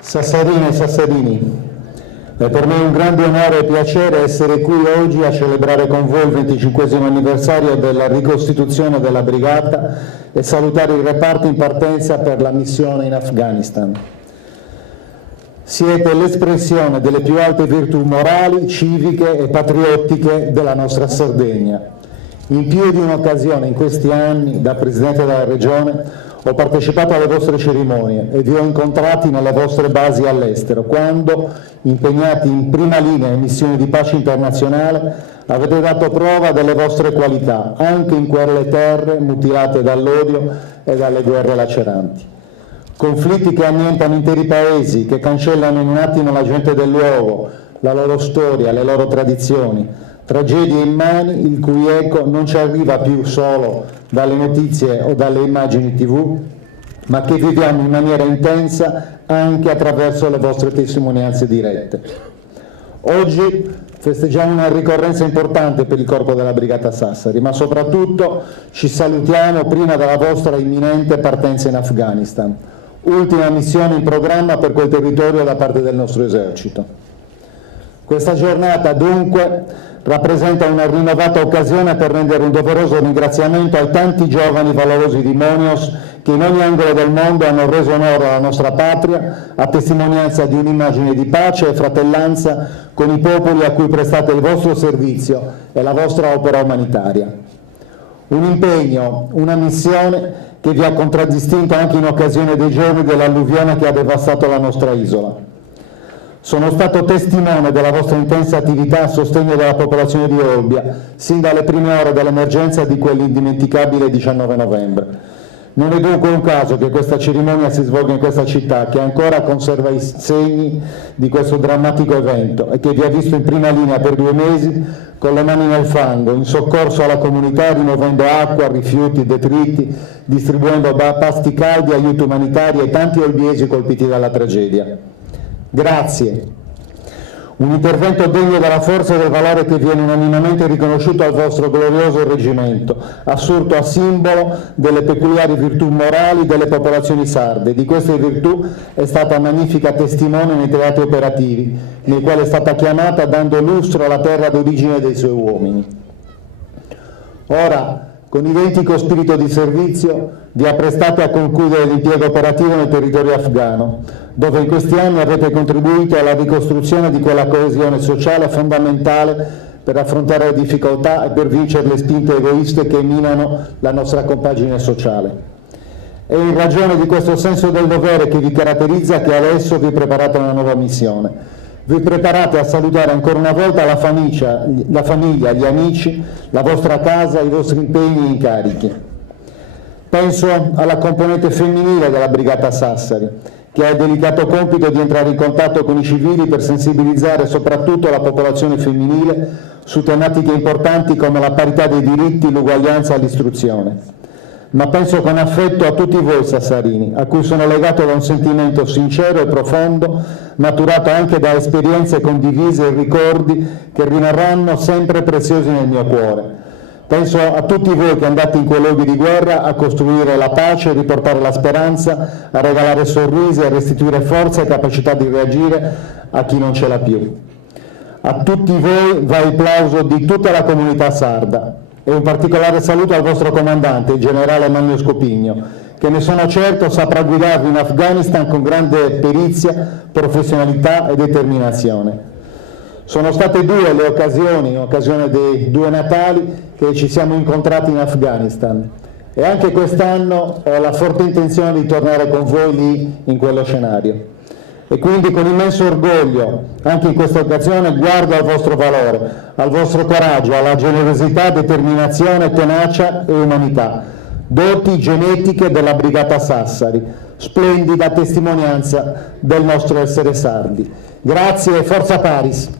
Sassarine e Sassarini, è per me un grande onore e piacere essere qui oggi a celebrare con voi il 25° anniversario della ricostituzione della brigata e salutare il reparto in partenza per la missione in Afghanistan. Siete l'espressione delle più alte virtù morali, civiche e patriottiche della nostra Sardegna. In più di un'occasione in questi anni, da Presidente della Regione, ho partecipato alle vostre cerimonie e vi ho incontrati nelle vostre basi all'estero, quando, impegnati in prima linea in missioni di pace internazionale, avete dato prova delle vostre qualità, anche in quelle terre mutilate dall'odio e dalle guerre laceranti. Conflitti che annientano interi paesi, che cancellano in un attimo la gente del luogo, la loro storia, le loro tradizioni, tragedie immani il cui eco non ci arriva più solo dalle notizie o dalle immagini TV, ma che viviamo in maniera intensa anche attraverso le vostre testimonianze dirette. Oggi festeggiamo una ricorrenza importante per il corpo della Brigata Sassari, ma soprattutto ci salutiamo prima della vostra imminente partenza in Afghanistan, ultima missione in programma per quel territorio da parte del nostro esercito. Questa giornata dunque rappresenta una rinnovata occasione per rendere un doveroso ringraziamento ai tanti giovani valorosi di Monios che in ogni angolo del mondo hanno reso onore alla nostra patria, a testimonianza di un'immagine di pace e fratellanza con i popoli a cui prestate il vostro servizio e la vostra opera umanitaria. Un impegno, una missione che vi ha contraddistinto anche in occasione dei giorni dell'alluvione che ha devastato la nostra isola. Sono stato testimone della vostra intensa attività a sostegno della popolazione di Olbia, sin dalle prime ore dell'emergenza di quell'indimenticabile 19 novembre. Non è dunque un caso che questa cerimonia si svolga in questa città, che ancora conserva i segni di questo drammatico evento e che vi ha visto in prima linea per 2 mesi, con le mani nel fango, in soccorso alla comunità, rimuovendo acqua, rifiuti, detriti, distribuendo pasti caldi, aiuti umanitari ai tanti olbiesi colpiti dalla tragedia. Grazie. Un intervento degno della forza e del valore che viene unanimemente riconosciuto al vostro glorioso reggimento, assurto a simbolo delle peculiari virtù morali delle popolazioni sarde. Di queste virtù è stata magnifica testimone nei teatri operativi, nei quali è stata chiamata dando lustro alla terra d'origine dei suoi uomini. Ora, con identico spirito di servizio, vi apprestate a concludere l'impiego operativo nel territorio afghano, dove in questi anni avete contribuito alla ricostruzione di quella coesione sociale fondamentale per affrontare le difficoltà e per vincere le spinte egoiste che minano la nostra compagine sociale. È in ragione di questo senso del dovere che vi caratterizza che adesso vi preparate a una nuova missione. Vi preparate a salutare ancora una volta la famiglia, gli amici, la vostra casa, i vostri impegni e incarichi. Penso alla componente femminile della Brigata Sassari, che ha il delicato compito di entrare in contatto con i civili per sensibilizzare soprattutto la popolazione femminile su tematiche importanti come la parità dei diritti, l'uguaglianza e l'istruzione. Ma penso con affetto a tutti voi sassarini, a cui sono legato da un sentimento sincero e profondo, maturato anche da esperienze condivise e ricordi che rimarranno sempre preziosi nel mio cuore. Penso a tutti voi che andate in quei luoghi di guerra a costruire la pace, a riportare la speranza, a regalare sorrisi, a restituire forza e capacità di reagire a chi non ce l'ha più. A tutti voi va il plauso di tutta la comunità sarda e un particolare saluto al vostro comandante, il generale Magno Scopigno, che ne sono certo saprà guidarvi in Afghanistan con grande perizia, professionalità e determinazione. Sono state 2 le occasioni, in occasione dei 2 Natali, che ci siamo incontrati in Afghanistan e anche quest'anno ho la forte intenzione di tornare con voi lì in quello scenario. E quindi con immenso orgoglio, anche in questa occasione, guardo al vostro valore, al vostro coraggio, alla generosità, determinazione, tenacia e umanità, doti genetiche della Brigata Sassari, splendida testimonianza del nostro essere sardi. Grazie e forza Paris!